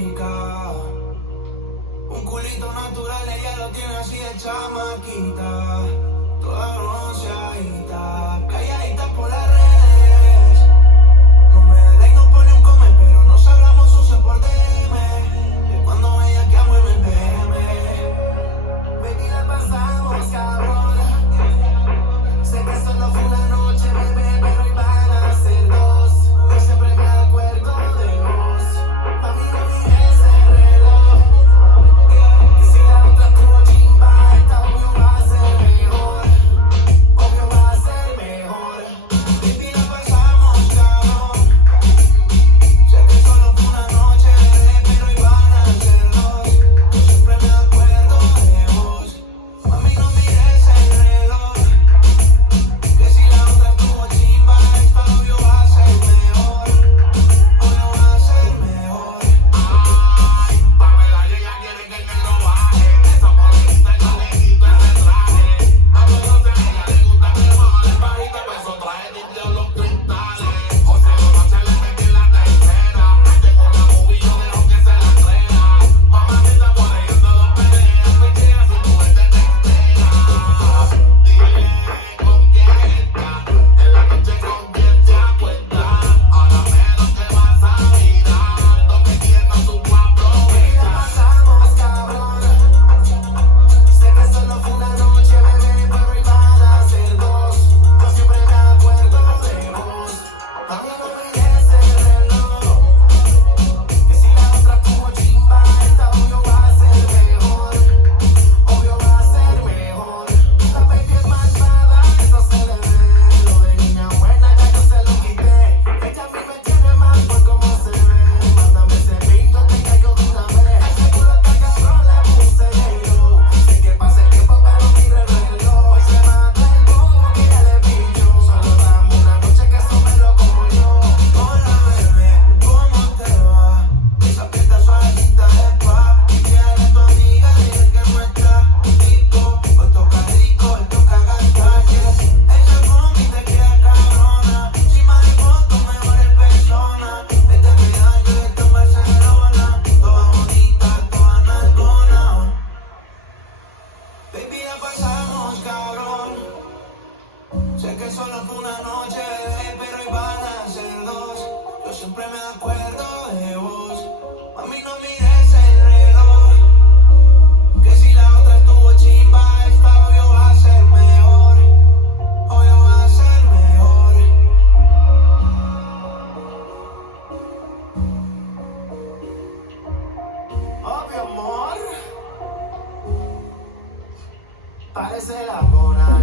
chica. Un culito natural, ella lo tiene así de chamaquita. Toda bronceadita, calladita por las redes. No me da like, no pone un comer, pero nos hablamos sucio por DM. De cuando ella que amo en el BM. Baby, la pasamos, cabrón. Sé que solo fue una noche, bebé, pero iban a ser dos. Yo siempre me acuerdo de vos. Mami, no mires el reloj. Que si la otra estuvo chimba, esta obvio va a ser mejor. Obvio va a ser mejor. Baby, la pasamos, cabrón. Sé que solo fue una noche, bebé, pero iban a ser dos. Yo siempre me acuerdo de vos. Mami, no mires el reloj. Que si la otra estuvo chimba, esta obvio va a ser mejor. Obvio va a ser mejor. Ay, Pamela, y ella quiere que me lo baje. Esa morenita yo le quito ese traje. A todos a ella le gusta que baje. Bajito peso traje de los cristales. O sea, noche le metí la tercera. Tengo una movie, yo dejo que se la entrega. Mamacita por ella todo pelea. Me queda si tú te entera. Dile con quién está. En la noche con quién te acuestas. Ahora menos que vas a mirar. Lo que tienes tú Baby, la aprovechas. pasamos, cabrón. Sé que solo fue una noche, bebé, pero iban a ser dos. Yo siempre me acuerdo de vos. Mami, no mires el reloj. Que si la otra estuvo chimba, esta obvio va a ser mejor. Obvio va a ser mejor. La baby es malvada, eso se le ve. Lo de niña buena ya yo se lo quité. Ella a mí me tiene mal por cómo se ve. Mándame ese pinto, te caigo de una vez. Ese culo está cabrón, le puse negro. Sé que pasa el tiempo, pero mira el reloj. Hoy se mata el bobo que ya le pillo. Solo dame una noche que eso me lo como yo. Hola bebé, ¿cómo te va? Esa pinta suavecita de spa. Y quiere tu amiga, dile que no está rico. Hoy toca rico, hoy toca gastar, yes. Ella conmigo te queda cabrona. Chima de foto, mejor en persona. Este Medallo y esto en Barcelona. Toda bonita, toda nalgona. Baby, la pasamos, cabrón. Sé que solo fue una noche, bebé, pero iban a ser dos. Yo siempre me acuerdo de vos. Mami, no mires el reloj. Que si la otra estuvo chimba, esta obvio va a ser mejor. Obvio va a ser mejor. Obvio, amor. Parece la mona.